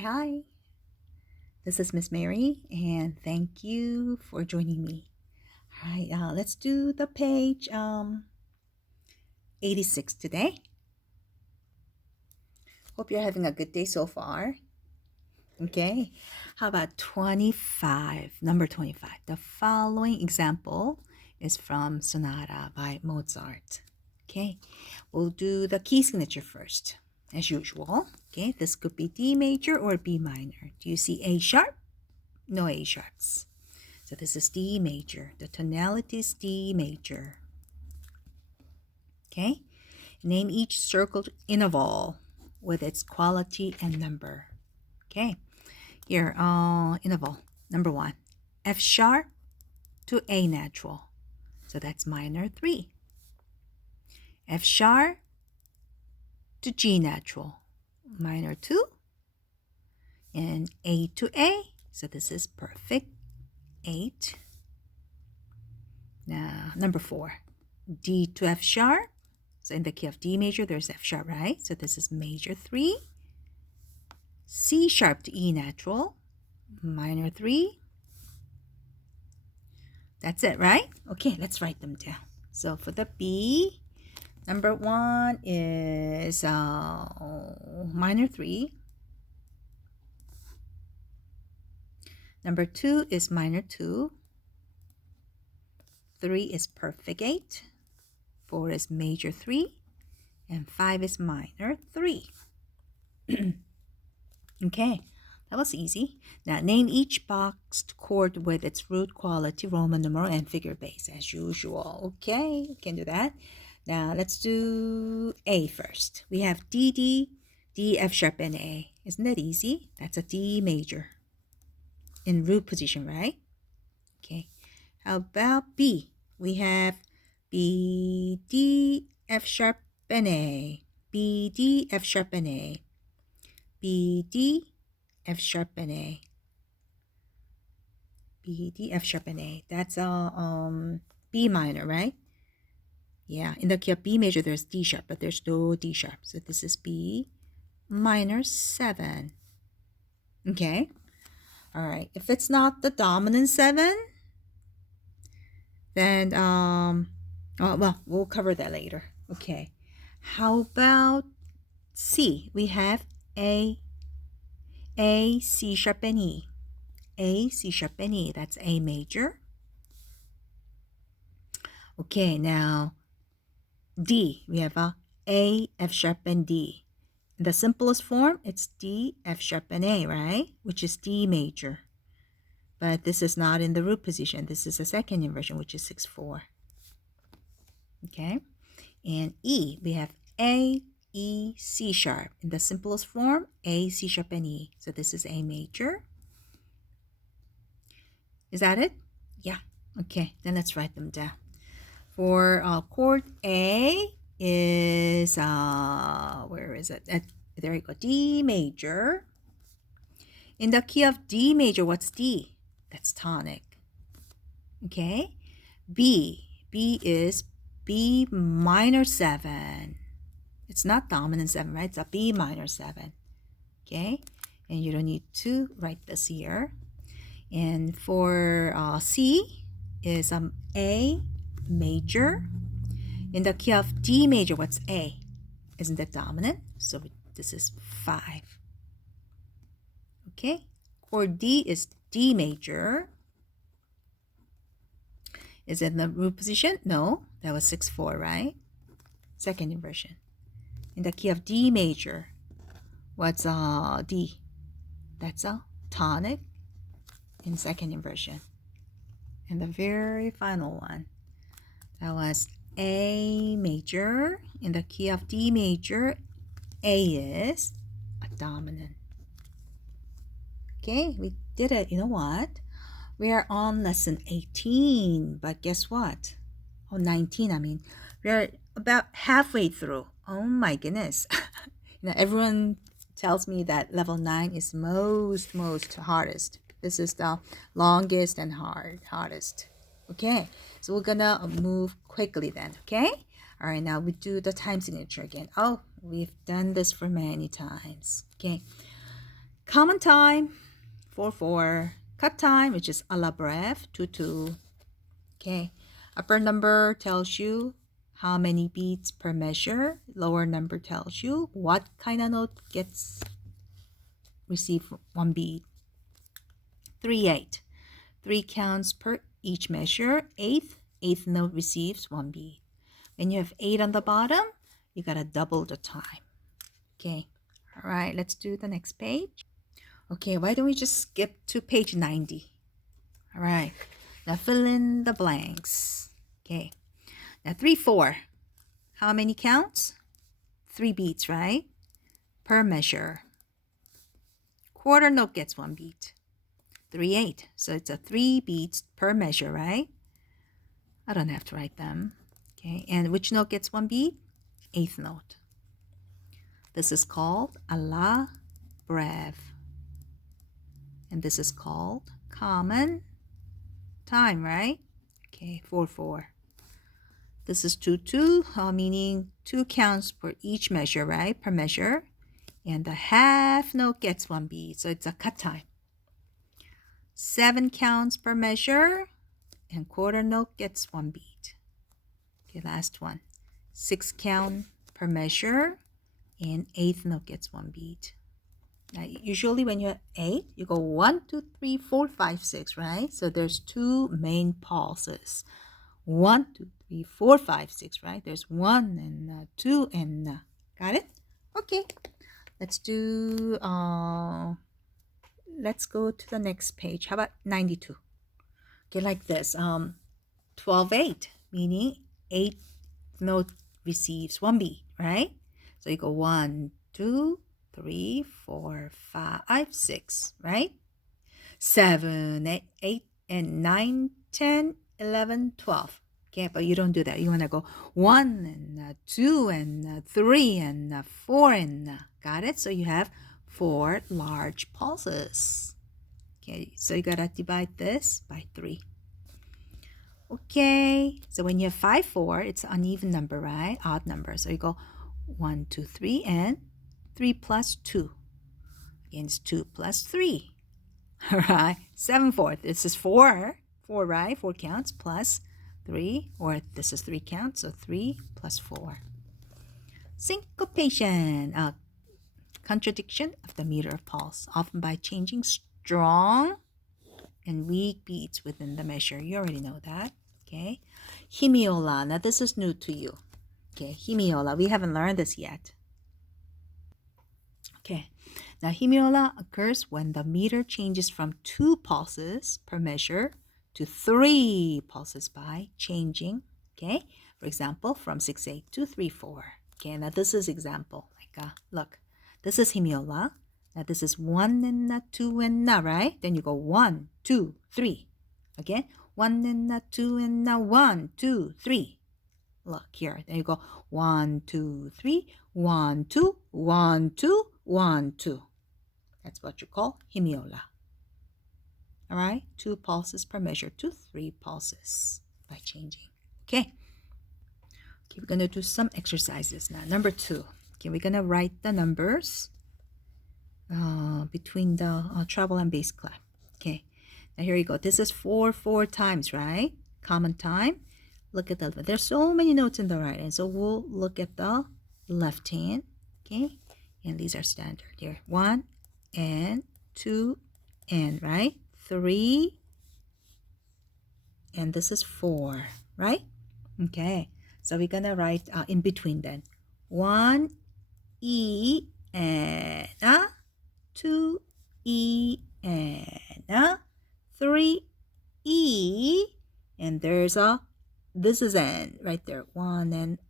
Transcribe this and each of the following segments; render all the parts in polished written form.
Hi. This is Miss Mary, and thank you for joining me. Hi, let's do the page 86 today. Hope you're having a good day so far. Okay, how about 25? Number 25. The following example is from Sonata by Mozart. Okay, we'll do the key signature first, as usual. Okay, this could be D major or B minor. Do you see A sharp? No A sharps. So this is D major. The tonality is D major. Okay? Name each circled interval with its quality and number. Okay? Here, interval. Number 1. F sharp to A natural. So that's minor 3. F sharp to G natural. Minor 2. And A to A. So this is perfect 8. Now, number 4. D to F sharp. So in the key of D major, there's F sharp, right? So this is major 3. C sharp to E natural, minor 3. That's it, right? Okay, let's write them down. So for the B, number 1 is minor 3. Number 2 is minor 2. 3 is perfect 8. 4 is major 3. And 5 is minor 3. Okay, that was easy. Now, name each boxed chord with its root quality, Roman numeral, and figure base, as usual. Okay, we can do that. Now, let's do A first. We have D, D, D, F sharp, and A. Isn't that easy? That's a D major in root position, right? Okay, how about B? We have B, D, F sharp, and A. B, D, F sharp, and A. B, D, F sharp, and A. B, D, F sharp, and A. That's B minor, right? Yeah, in the key of B major, there's D sharp, but there's no D sharp. So this is B minor 7. Okay. All right. If it's not the dominant 7, then well, we'll cover that later. Okay. How about C? We have A, C sharp, and E. A, C sharp, and E. That's A major. Okay, now D. We have A, F sharp, and D. In the simplest form, it's D, F sharp, and A, right? Which is D major. But this is not in the root position. This is a second inversion, which is 6/4. Okay? And E, we have A, E, C sharp. In the simplest form, A, C sharp, and E. So this is A major. Is that it? Yeah. Okay, then let's write them down. For chord A is, where is it? There you go, D major. In the key of D major, what's D? That's tonic. Okay? B is B minor 7. It's not dominant 7, right? It's a B minor 7. Okay? And you don't need to write this here. And for C is A major. In the key of D major, what's A? Isn't that dominant? So this is 5. Okay? Chord D is D major. Is it in the root position? No, that was 6/4, right? Second inversion. In the key of D major, what's D? That's a tonic in second inversion. And the very final one, that was A major. In the key of D major, A is a dominant. Okay, we did it. You know what? We are on lesson 18, but guess what? Oh, 19, I mean. We are about halfway through. Oh my goodness. Everyone tells me that level 9 is most hardest. This is the longest and hardest. Okay, so we're gonna move quickly then, okay? All right, now we do the time signature again. Oh, we've done this for many times. Okay. Common time, 4/4. Cut time, which is à la brève, 2/2. Okay. Upper number tells you how many beats per measure. Lower number tells you what kind of note gets received one beat. 3/8. 3 counts per each measure. Eighth note receives one beat. When you have 8 on the bottom, you gotta double the time. Okay. All right, let's do the next page. Okay, why don't we just skip to page 90? All right, now fill in the blanks. Okay, now 3/4. How many counts? 3 beats, right? Per measure. Quarter note gets 1 beat. 3/8. So it's a 3 beats per measure, right? I don't have to write them. Okay, and which note gets 1 beat? 8th note. This is called à la brève. And this is called common time, right? Okay, 4/4. This is 2/2, meaning 2 counts per each measure, right? Per measure. And the half note gets 1 beat, so it's a cut time. 7 counts per measure, and quarter note gets 1 beat. Okay, last one. 6 count per measure, and 8th note gets 1 beat. Now, usually when you're 8, you go 1, 2, 3, 4, 5, 6, right? So there's 2 main pulses. 1, 2, 3, 4, 5, 6, right? There's 1 and 2 and got it? Okay. Let's do let's go to the next page. How about 92? Okay, like this. 12/8, meaning 8th note receives 1 beat, right? So you go 1, 2, 3, 4, 5, 6, right? 7, 8, and 9, 10, 11, 12. Okay, but you don't do that. You want to go 1 and 2 and 3 and 4 and got it? So you have 4 large pulses. Okay, so you got to divide this by 3. Okay, so when you have 5/4, it's an uneven number, right? Odd number. So you go 1, 2, 3, and 3 plus 2. Again, it's 2 plus 3. All right, 7/4. This is 4, right? 4 counts plus 3, or this is 3 counts, so 3 plus 4. Syncopation, contradiction of the meter of pulse, often by changing strong and weak beats within the measure. You already know that. Okay. Hemiola. Now this is new to you. Okay, hemiola. We haven't learned this yet. Okay. Now hemiola occurs when the meter changes from 2 pulses per measure to 3 pulses by changing. Okay. For example, from 6/8 to 3/4. Okay. Now this is example. Like look, this is hemiola. Now this is 1 and 2 and right? Then you go 1, 2, 3. Again, 1 and 2 and 1, 2, 3. Look here. Then you go 1, 2, 3, 1, 2, 1, 2, 1, 2. That's what you call hemiola. All right, 2 pulses per measure to 3 pulses by changing. Okay. Okay, we're gonna do some exercises now. Number 2. Okay, we're gonna write the numbers between the treble and bass clef. Okay, now here you go. This is 4/4 times, right? Common time. Look at the, there's so many notes in the right hand, so we'll look at the left hand. Okay, and these are standard here. 1 and 2 and right, 3, and this is 4, right? Okay, so we're gonna write in between then. 1 E and 2 E and 3 E, and there's this is N right there. 1 and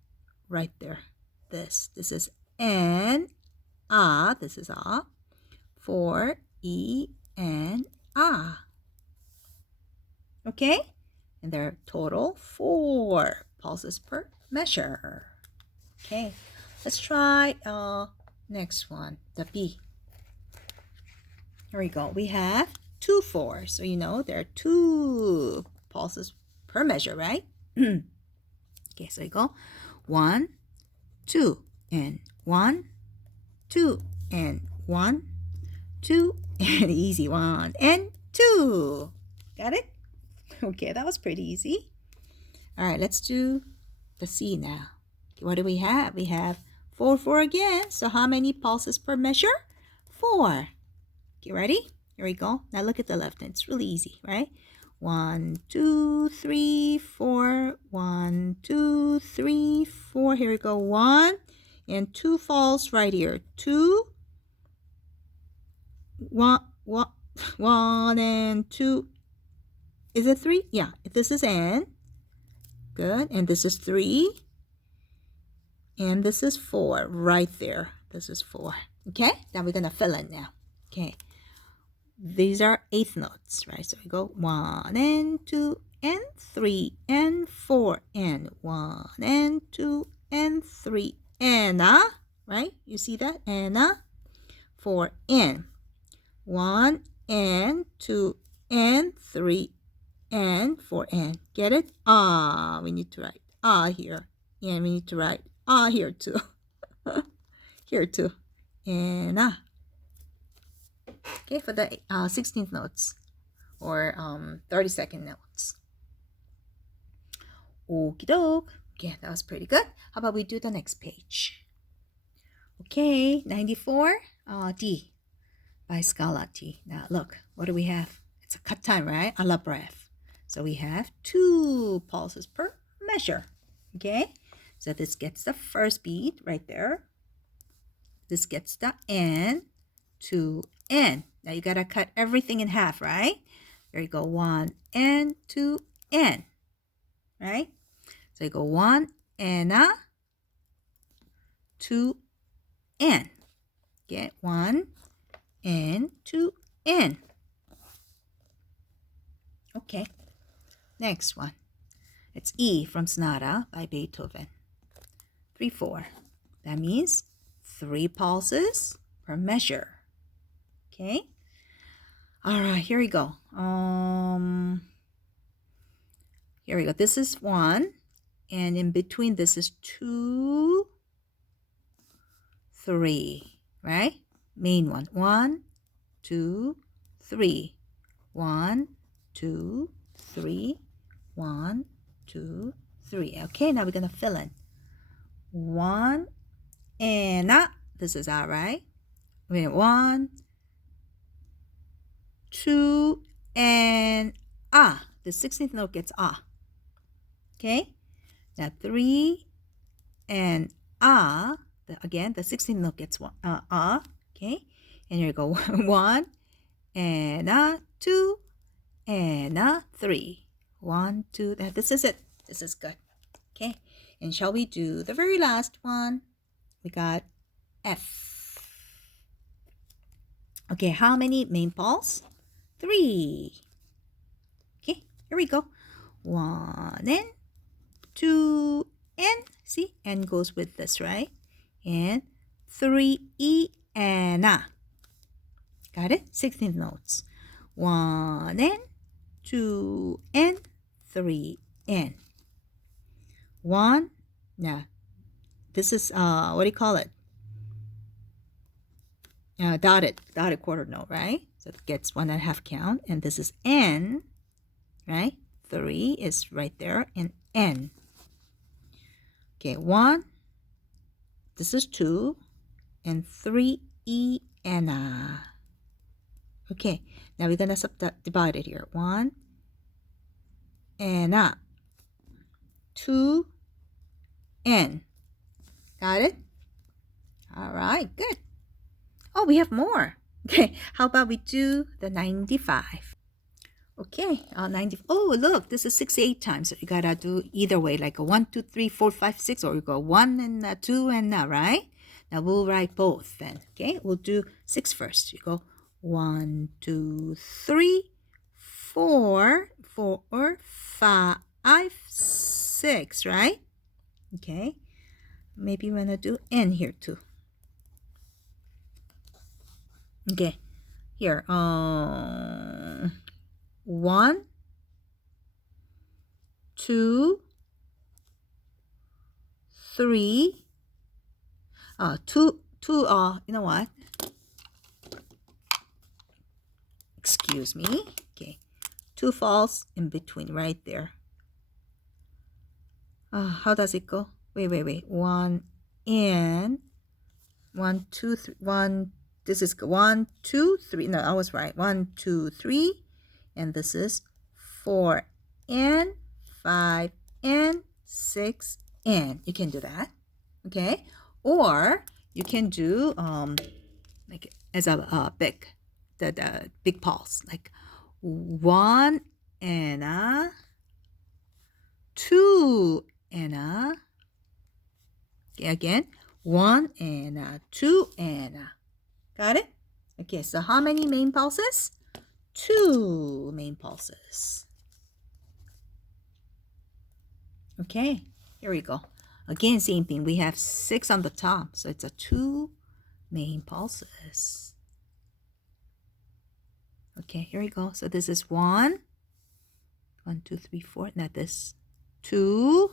right there. This is N, this is 4 E and Okay, and there are total 4 pulses per measure. Okay, let's try next one, the B. Here we go. We have 2 4, so you know there are 2 pulses per measure, right? Okay, so you go 1, 2, and 1, 2, and 1, 2, and easy 1 and 2. Got it? Okay, that was pretty easy. All right, let's do the C now. What do we have? We have 4, 4 again. So how many pulses per measure? 4. Okay, ready? Here we go. Now look at the left hand. It's really easy, right? 1, 2, 3, 4. 1, 2, 3, 4. Here we go. 1 and 2 falls right here. 2, 1, 1, 1 and 2. Is it 3? Yeah, this is N. Good. And this is 3. And this is 4 right there. This is 4. Okay, now we're going to fill in now. Okay, these are eighth notes, right? So we go 1 and 2 and 3 and 4 and 1 and 2 and 3 and right? You see that? And 4 and 1 and 2 and 3 and 4 and. Get it? We need to write here. And we need to write here too. Here too. And okay, for the 16th notes or 32nd notes. Okie doke. Okay, that was pretty good. How about we do the next page? Okay, 94, D by Scarlatti. Now look, what do we have? It's a cut time, right? A la breve. So we have 2 pulses per measure. Okay, so this gets the first beat right there. This gets the N, 2, N. Now you gotta cut everything in half, right? There you go, 1 and 2 N, right? So you go 1 and 2 N. Get 1 and 2 N. Okay, next one. It's E from Sonata by Beethoven. 3, 4. That means 3 pulses per measure. Okay. All right, here we go. Here we go. This is 1, and in between this is 2, 3, right? Main one. 1, 2, 3. 1, 2, 3. 1, 2, 3. Okay, now we're gonna fill in. 1 and this is right? Wait, 1, 2 and the 16th note gets okay, now 3 and again the 16th note gets okay, and here you go 1 and 2 and 3. 1, 2. This is it. This is good. Okay, and shall we do the very last one? We got F. Okay, how many main pulse? 3. Okay, here we go. 1 and 2 and see, N goes with this, right? And 3 E and Got it? 16th notes. 1 and 2 and 3 and 1. Now, this is what do you call it? Dotted quarter note, right? So it gets 1.5 count, and this is N, right? 3 is right there, and N. Okay, 1. This is 2, and 3 E and Okay, now we're gonna divide it here. 1 and 2 N. Got it? All right, good. Oh, we have more. Okay, how about we do the 95? Okay, 90. Oh, look, this is 6 8 times. So you gotta do either way, like a 1, 2, 3, 4, 5, 6, or you go 1 and 2 and right? Now we'll write both then. Okay, we'll do 6 first. You go 1, 2, 3, 4, 5, 6, right? Okay, maybe we're gonna do N here too. Okay, here 1, 2, 3, 2, you know what? confuse me. Okay, 2 falls in between right there. How does it go? Wait. 1 and 1, 2, 3. 1. This is 1, 2, 3. No, I was right. 1, 2, 3. And this is 4 and 5 and 6 and. You can do that. Okay. Or you can do like as a big, the big pulse, like 1 and a 2 and a. Okay, again, 1 and a 2 and a. Got it? Okay, so how many main pulses? 2 main pulses. Okay, here we go. Again, same thing. We have 6 on the top, so it's a 2 main pulses. Okay, here we go. So this is 1, 1, 2, 3, 4. Now this 2,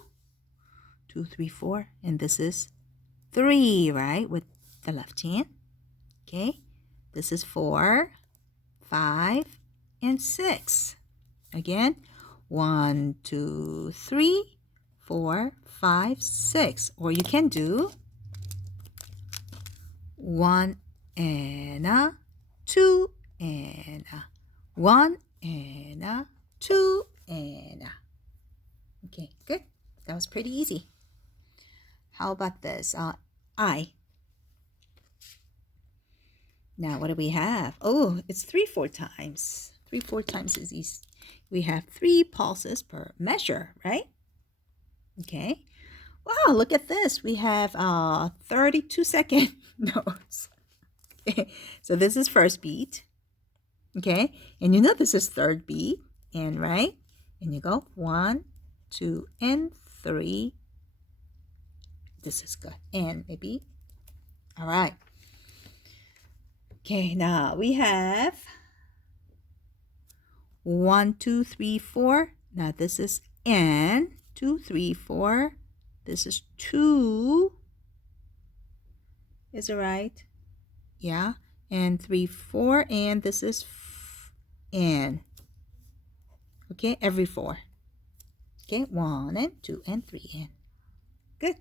2, 3, 4, and this is 3, right? With the left hand. Okay, this is 4, 5, and 6. Again, 1, 2, 3, 4, 5, 6. Or you can do 1 and a 2 and a 1 and a 2 and a. Okay, good. That was pretty easy. How about this? I. Now, what do we have? Oh, it's 3 4 times. 3 4 times is easy. We have 3 pulses per measure, right? Okay. Wow, look at this. We have 32-second notes. Okay. So this is first beat. Okay. And you know this is third beat. And right? And you go 1, 2, and 3. This is good. And maybe. All right. Okay, now we have 1, 2, 3, 4. Now this is and 2, 3, 4. This is 2. Is it right? Yeah. And 3, 4. And this is and. Okay, every 4. Okay, 1 and 2 and 3 and. Good.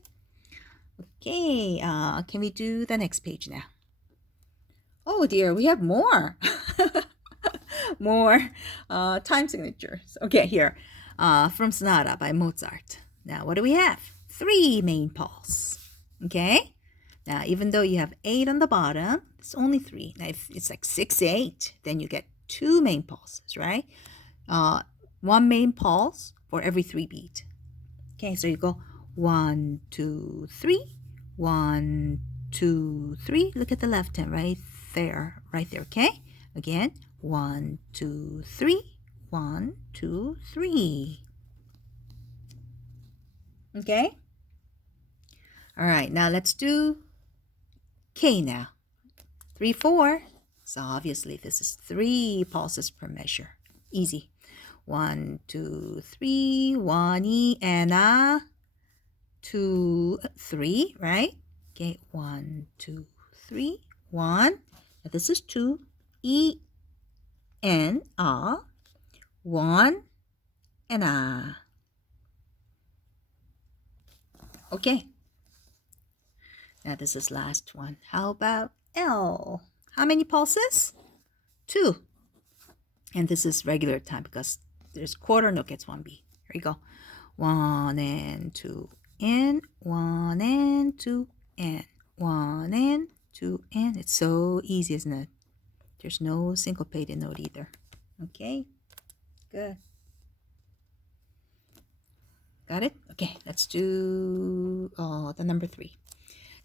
Okay, can we do the next page now? Oh dear, we have more. More time signatures. Okay, here. From Sonata by Mozart. Now, what do we have? 3 main pulse. Okay? Now, even though you have 8 on the bottom, it's only 3. Now, if it's like 6, 8, then you get 2 main pulses, right? 1 main pulse for every 3 beat. Okay, so you go 1, 2, 3. 1, 2, 3. Look at the left hand right there, okay? Again, 1, 2, 3. 1, 2, 3. Okay? All right, now let's do K now. 3, 4. So obviously this is 3 pulses per measure. Easy. 1, 2, 3. 1 E and a 2, 3, right? Okay, 1, 2, 3. 1. Now this is 2. E and a. 1 and a. Okay. Now this is last one. How about L? How many pulses? 2. And this is regular time because there's quarter note gets 1 beat. Here we go. 1 and 2 and 1 and 2 and 1 and 2 and. It's so easy, isn't it? There's no syncopated note either. Okay, good. Got it? Okay, let's do the number 3.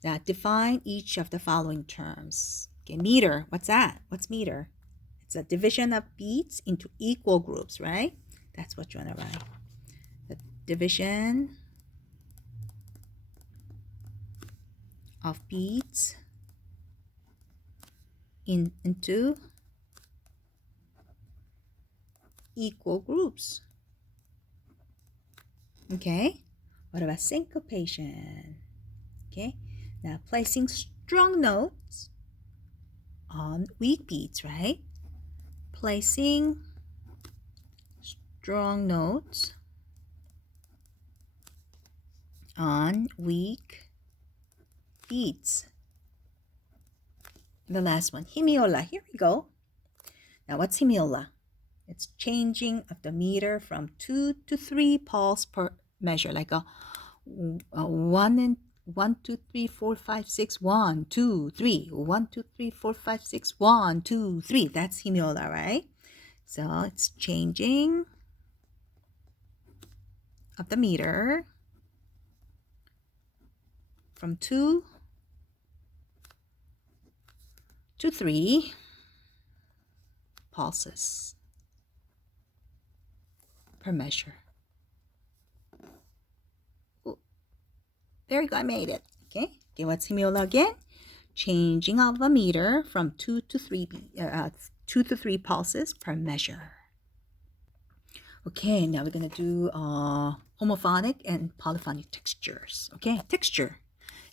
Now, define each of the following terms. Okay, meter, what's that? What's meter? It's a division of beats into equal groups, right? That's what you want to write. The division of beats into equal groups. Okay, what about syncopation? Okay, now placing strong notes on weak beats, right? placing strong notes on weak beats. The last one, hemiola. Here we go. Now, what's hemiola? It's changing of the meter from 2 to 3 pulse per measure, like a 1 and 1, 2, 3, 4, 5, 6, 1, 2, 3, 1, 2, 3, 4, 5, 6, 1, 2, 3. That's hemiola, right? So it's changing of the meter from 2 to 3 pulses per measure. Ooh, there you go, I made it. Okay, what's hemiola again? Changing of a meter from 2 to 3 pulses per measure. Okay, now we're gonna do homophonic and polyphonic textures. Okay, texture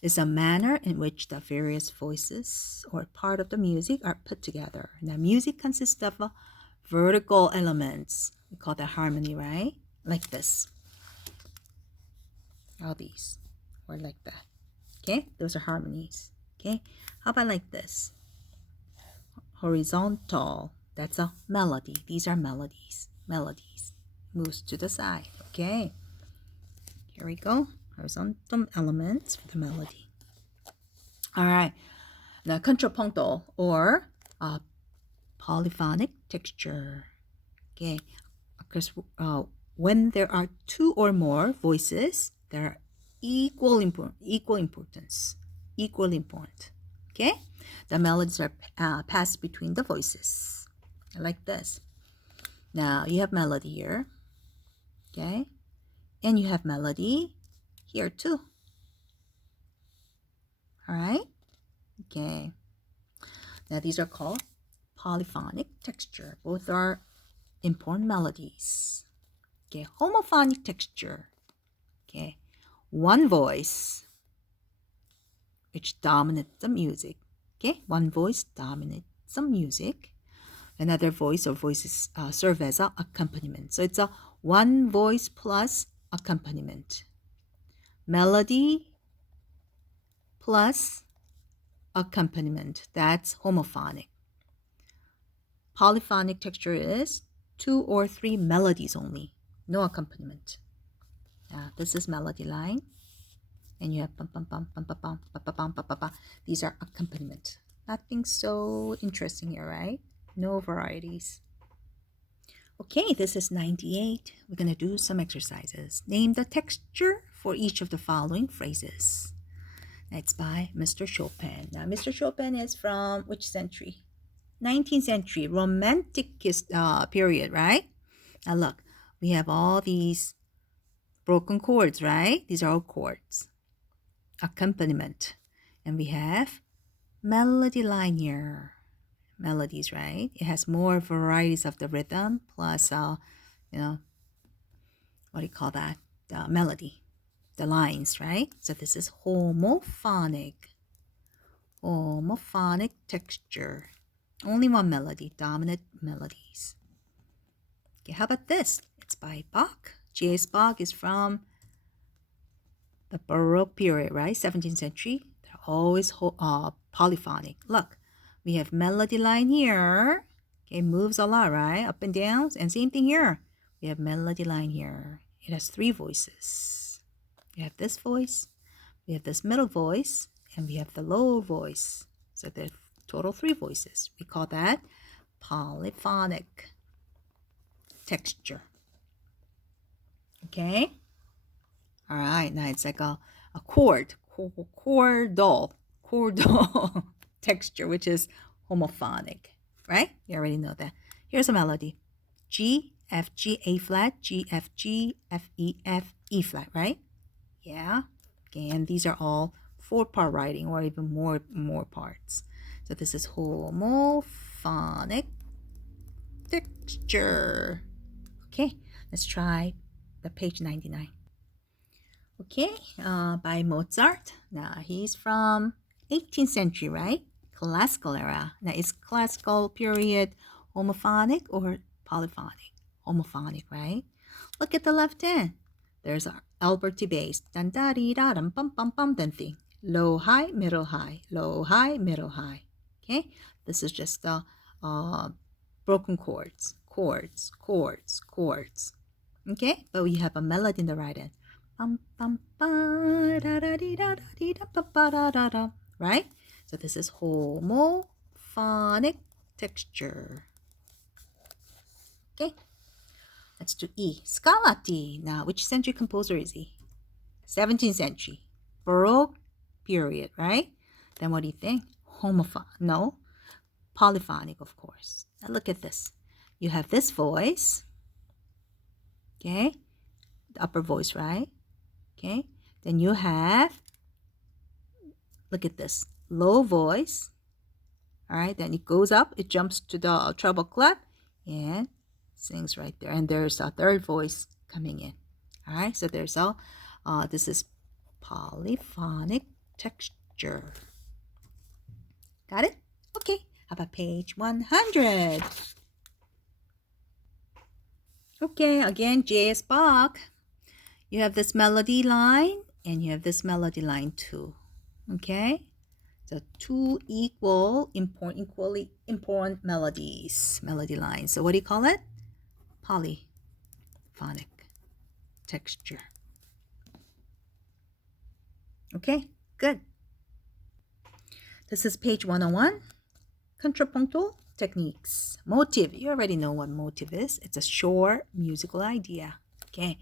is a manner in which the various voices or part of the music are put together. Now, music consists of vertical elements. We call that harmony, right? Like this. All these, or like that. Okay, those are harmonies. Okay, how about like this? Horizontal, that's a melody. These are melodies. Melodies. Moves to the side. Okay, here we go. Horizontal elements for the melody. All right, now contrapuntal or polyphonic texture. Okay, because when there are 2 or more voices, there are equally important. Okay, the melodies are passed between the voices, like this. Now you have melody here, okay, and you have melody here too. All right, okay. Now these are called polyphonic texture. Both are important melodies. Okay, homophonic texture. Okay, one voice which dominates the music. Okay, one voice dominates the music. Another voice or voices serve as an accompaniment. So it's a one voice plus accompaniment. Melody plus accompaniment. That's homophonic. Polyphonic texture is 2 or 3 melodies only, no accompaniment. This is melody line, and you have bum bum bum bum bum bum bum bum bum bum bum. These are accompaniment. Nothing so interesting here, right? No varieties. Okay, this is 98. We're gonna do some exercises. Name the texture for each of the following phrases. It's by Mr. Chopin. Now, Mr. Chopin is from which century? 19th century, Romantic period, right? Now look, we have all these broken chords, right? These are all chords. Accompaniment. And we have melody line here. Melodies, right? It has more varieties of the rhythm plus, what do you call that? The melody, the lines, right? So this is homophonic. Homophonic texture. Only one melody, dominant melodies. Okay, how about this? It's by Bach. J.S. Bach is from the Baroque period, right? 17th century. They're always polyphonic. Look, we have melody line here. Okay, moves a lot, right? Up and down. And same thing here. We have melody line here. It has 3 voices. We have this voice, we have this middle voice, and we have the low voice. So there's total 3 voices. We call that polyphonic texture. Okay? All right, now it's like a chordal texture, which is homophonic, right? You already know that. Here's a melody. G, F, G, A flat, G, F, G, F, E, F, E flat, right? Yeah. Okay, and these are all 4-part writing or even more parts. So this is homophonic texture. Okay, let's try the page 99. Okay, by Mozart. Now he's from 18th century, right? Classical era. Now it's classical period Homophonic or polyphonic? Homophonic, right? Look at the left hand. There's our Alberti bass. Dun da dee da dum bum bum bum then thing. Low, high, middle, high. Low, high, middle, high. Okay? This is just the broken chords. Chords, chords, chords. Okay? But we have a melody in the right hand. Bum bum ba da da dee da da dee da ba ba da da da. Right? So this is homophonic texture. Okay? Let's do E. Scarlatti. Now, which century composer is he? 17th century. Baroque period, right? Then what do you think? Homophonic. No. Polyphonic, of course. Now look at this. You have this voice. Okay? The upper voice, right? Okay? Then you have, look at this, low voice. All right? Then it goes up. It jumps to the treble clef and sings right there. And there's a third voice coming in. All right? So there's a, this is polyphonic texture. Got it? Okay. How about page 100? Okay, again, J.S. Bach. You have this melody line and you have this melody line too. Okay? So two equally important melodies, melody lines. So what do you call it? Polyphonic texture. Okay, good. This is page 101. Contrapuntal techniques. Motive. You already know what motive is. It's a short musical idea. Okay.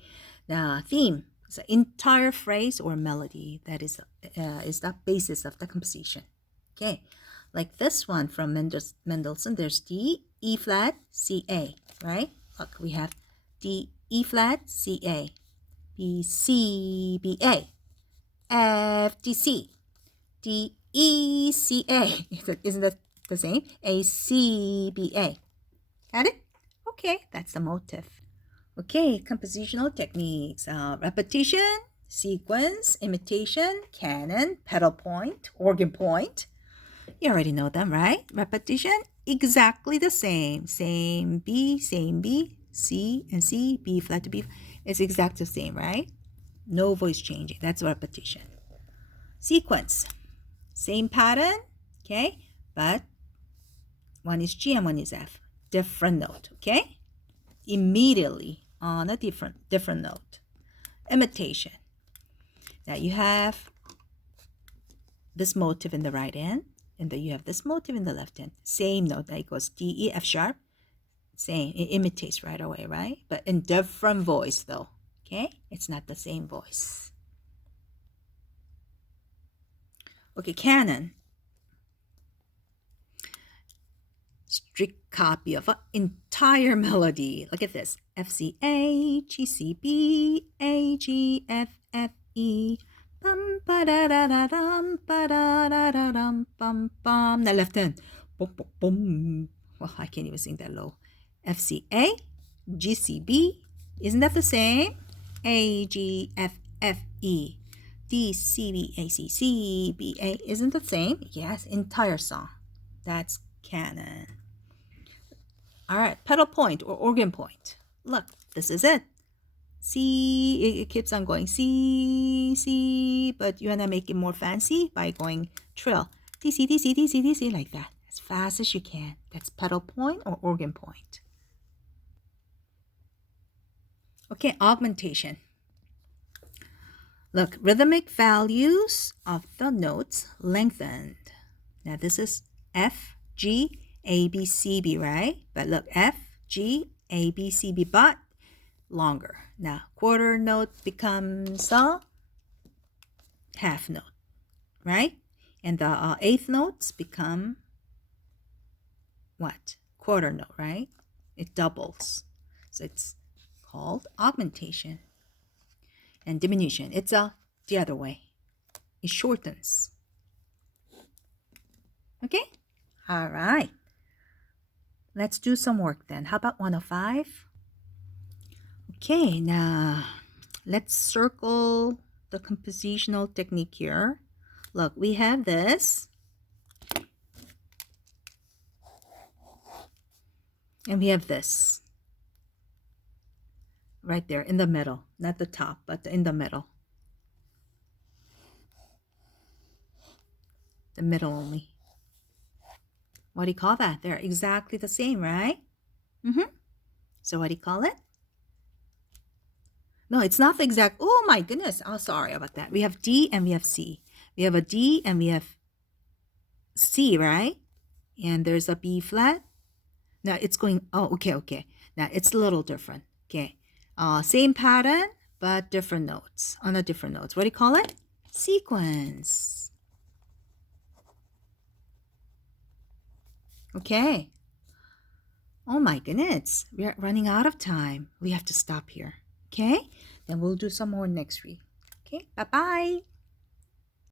Now, theme. It's an entire phrase or melody that is the basis of the composition. Okay. Like this one from Mendelssohn. There's D, E flat, C, A. Right? Look, we have D, E flat, C, A. B, C, B, A. F, D, C. D, E, C, A. Isn't that the same? A, C, B, A. Got it? Okay, that's the motive. Okay, compositional techniques. Repetition, sequence, imitation, canon, pedal point, organ point. You already know them, right? Repetition, exactly the same. Same B, C and C, B flat to B. It's exactly the same, right? No voice changing. That's repetition. Sequence, same pattern, okay? But one is G and one is F. Different note, okay? Immediately on a different note. Imitation. Now you have this motive in the right hand, and then you have this motive in the left hand. Same note, that equals D, E, F sharp. Same, it imitates right away, right? But in different voice though, okay? It's not the same voice. Okay, canon. Strict copy of an entire melody. Look at this. F, C, A, G, C, B, A, G, F, F, E. Bum, ba, da, da, da, dum, ba, da, da, da, dum, bum, bum. Now left hand. Boom, boom, boom. Well, I can't even sing that low. F, C, A, G, C, B. Isn't that the same? A, G, F, F, E. D, C, B, A, C, C, B, A. Isn't the same? Yes, entire song. That's canon. All right, pedal point or organ point. Look, this is it. C, it keeps on going. C, C, but you want to make it more fancy by going trill. D, C, D, C, D, C, D, C, like that. As fast as you can. That's pedal point or organ point. Okay, augmentation. Look, rhythmic values of the notes lengthened. Now this is F, G, A, B, C, B, right? But look, F, G, A, B, C, B, but longer. Now, quarter note becomes a half note, right? And the eighth notes become what? Quarter note, right? It doubles. So it's called augmentation. And diminution, it's the other way. It shortens. Okay? All right. Let's do some work then. How about 105? Okay, now let's circle the compositional technique here. Look, we have this. And we have this right there in the middle, not the top, but in the middle. The middle only. What do you call that? They're exactly the same, right? So what do you call it? No, it's not the exact. Oh my goodness. Oh, sorry about that. We have D and we have C. We have a D and we have C, right? And there's a B flat. Now it's going, oh, okay. Now it's a little different. Okay. Same pattern, but different notes on a different notes. What do you call it? Sequence. Okay. Oh my goodness. We're running out of time. We have to stop here. Okay. Then we'll do some more next week. Okay. Bye-bye.